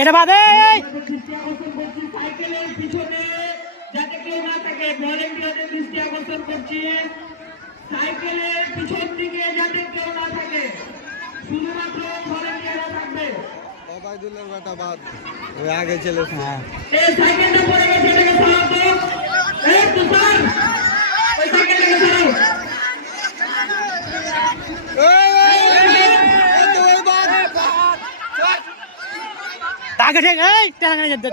এটা বাদে সাইকেলের পিছনে যাতে কেউ না থাকে ভলেন্টিয়ারদের দৃষ্টি আকর্ষণ করছি সাইকেলের পিছন দিকে যাতে কেউ না থাকে শুধুমাত্র ভলেন্টিয়াররা থাকবে ওবাইদুল্লাহর বেটা বাদ ওই আগে চলে এই সাইকেলটা পড়ে গেছে এটাকে সরাও তো এই তুষার ওই সাইকেলটাকে সরাও তাকে ঠিক এই টাকা যাচ্ছে